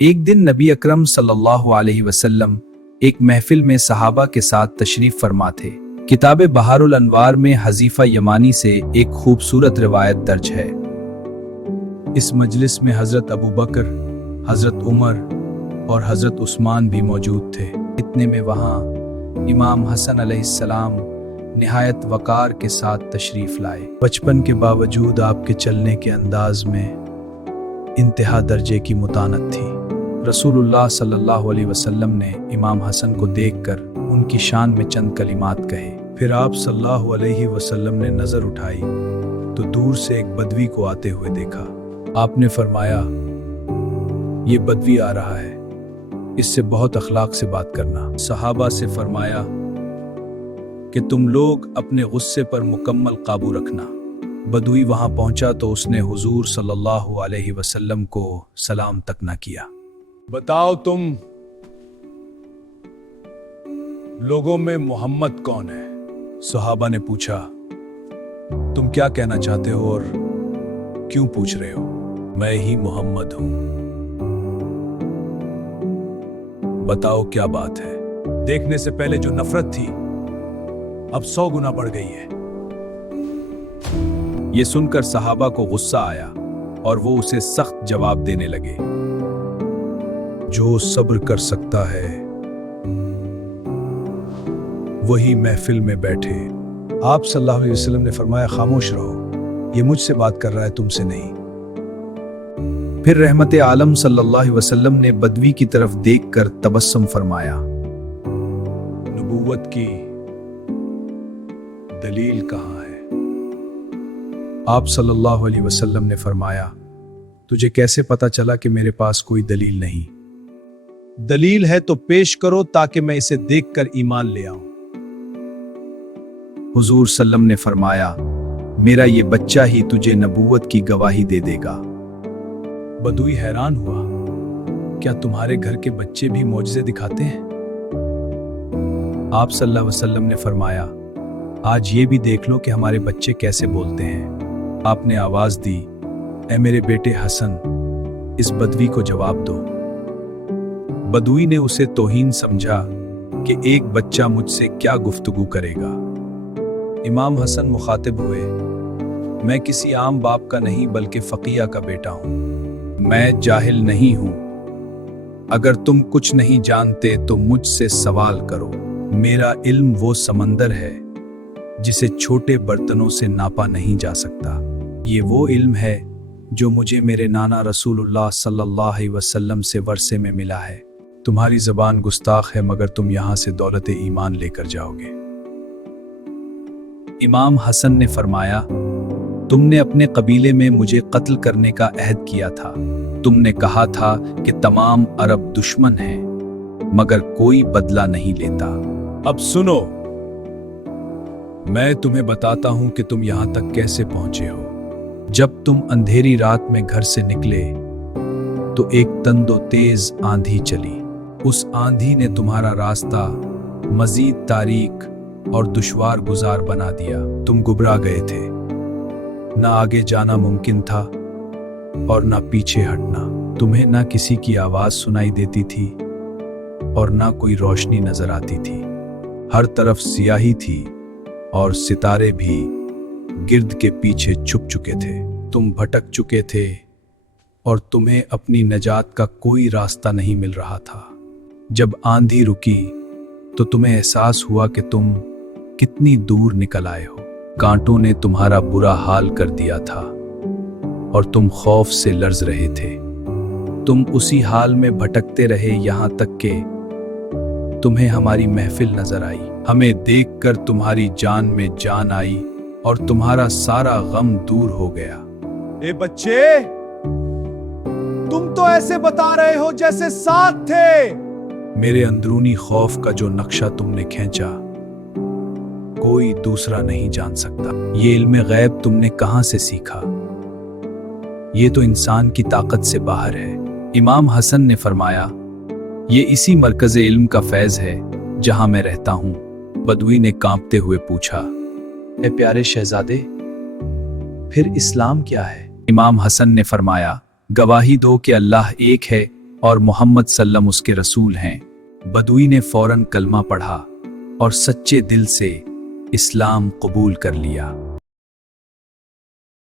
एक दिन नबी अकरम सल्लल्लाहु अलैहि वसल्लम एक महफिल में सहाबा के साथ तशरीफ फरमा थे। किताब बहारुल अनवार में हजीफा यमानी से एक खूबसूरत रिवायत दर्ज है। इस मजलिस में हजरत अबू बकर, हजरत उमर और हजरत उस्मान भी मौजूद थे। इतने में वहाँ इमाम हसन अलैहिस्सलाम निहायत वकार के साथ तशरीफ लाए। बचपन के बावजूद आपके चलने के अंदाज में इंतहा दर्जे की मुतानत थी। रसूलुल्लाह सल्लल्लाहु अलैहि वसल्लम ने इमाम हसन को देखकर उनकी शान में चंद कलिमात कहे। फिर आप सल्लल्लाहु अलैहि वसल्लम ने नजर उठाई तो दूर से एक बदवी को आते हुए देखा। आपने फरमाया, ये बदवी आ रहा है, इससे बहुत अखलाक से बात करना। सहाबा से फरमाया कि तुम लोग अपने गुस्से पर मुकम्मल काबू रखना। बदवी वहां पहुंचा तो उसने हुजूर सल्लल्लाहु अलैहि वसल्लम को सलाम तक न किया। बताओ तुम लोगों में मोहम्मद कौन है? सहाबा ने पूछा, तुम क्या कहना चाहते हो और क्यों पूछ रहे हो? मैं ही मोहम्मद हूं। बताओ क्या बात है? देखने से पहले जो नफरत थी अब 100 गुना बढ़ गई है। ये सुनकर सहाबा को गुस्सा आया और वो उसे सख्त जवाब देने लगे। जो सब्र कर सकता है वही महफिल में बैठे। आप सल्लल्लाहु अलैहि वसल्लम ने फरमाया, खामोश रहो, ये मुझसे बात कर रहा है, तुमसे नहीं। फिर रहमत आलम सल्लल्लाहु अलैहि वसल्लम ने बदवी की तरफ देखकर तबस्सुम फरमाया, नबूवत की दलील कहाँ है? आप सल्लल्लाहु अलैहि वसल्लम ने फरमाया, तुझे कैसे पता चला कि मेरे पास कोई दलील नहीं? दलील है तो पेश करो ताकि मैं इसे देखकर ईमान ले आऊं। हुजूर सल्लम ने फरमाया, मेरा ये बच्चा ही तुझे नबूवत की गवाही दे देगा। बदुई हैरान हुआ, क्या तुम्हारे घर के बच्चे भी मौजज़े दिखाते हैं? आप सल्लल्लाहु अलैहि वसल्लम ने फरमाया, आज ये भी देख लो कि हमारे बच्चे कैसे बोलते हैं। आपने आवाज दी, ऐ मेरे बेटे हसन, इस बदवी को जवाब दो। बदुई ने उसे तौहीन समझा कि एक बच्चा मुझसे क्या गुफ्तगू करेगा। इमाम हसन मुखातिब हुए, मैं किसी आम बाप का नहीं बल्कि फकीह का बेटा हूं। मैं जाहिल नहीं हूं। अगर तुम कुछ नहीं जानते तो मुझसे सवाल करो। मेरा इल्म वो समंदर है जिसे छोटे बर्तनों से नापा नहीं जा सकता। ये वो इल्म है जो मुझे मेरे नाना रसूलुल्लाह सल्लल्लाहु अलैहि वसल्लम से वर्से में मिला है। तुम्हारी जबान गुस्ताख है मगर तुम यहां से दौलत ईमान लेकर जाओगे। इमाम हसन ने फरमाया, तुमने अपने कबीले में मुझे कत्ल करने का अहद किया था। तुमने कहा था कि तमाम अरब दुश्मन हैं मगर कोई बदला नहीं लेता। अब सुनो, मैं तुम्हें बताता हूं कि तुम यहां तक कैसे पहुंचे हो। जब तुम अंधेरी रात में घर से निकले तो एक तंदो तेज आंधी चली। उस आंधी ने तुम्हारा रास्ता मजीद तारीक और दुश्वार गुजार बना दिया। तुम घबरा गए थे, ना आगे जाना मुमकिन था और ना पीछे हटना। तुम्हें ना किसी की आवाज सुनाई देती थी और ना कोई रोशनी नजर आती थी। हर तरफ सियाही थी और सितारे भी गिर्द के पीछे छुप चुके थे। तुम भटक चुके थे और तुम्हें अपनी नजात का कोई रास्ता नहीं मिल रहा था। जब आंधी रुकी तो तुम्हें एहसास हुआ कि तुम कितनी दूर निकल आए हो। कांटों ने तुम्हारा बुरा हाल कर दिया था और तुम खौफ से लर्ज रहे थे। तुम उसी हाल में भटकते रहे यहां तक कि तुम्हें हमारी महफिल नजर आई। हमें देखकर तुम्हारी जान में जान आई और तुम्हारा सारा गम दूर हो गया। ए बच्चे, तुम तो ऐसे बता रहे हो जैसे साथ थे। मेरे अंदरूनी खौफ का जो नक्शा तुमने खींचा कोई दूसरा नहीं जान सकता। ये इल्म गैब तुमने कहां से सीखा? ये तो इंसान की ताकत से बाहर है। इमाम हसन ने फरमाया, ये इसी मरकज़े इल्म का फैज़ है जहां मैं रहता हूं। बदवी ने कांपते हुए पूछा, ए प्यारे शहजादे, फिर इस्लाम क्या है? इमाम हसन ने फरमाया, गवाही दो कि अल्लाह एक है, और मोहम्मद सल्लम उसके रसूल हैं। बदुई ने फौरन कलमा पढ़ा और सच्चे दिल से इस्लाम कबूल कर लिया।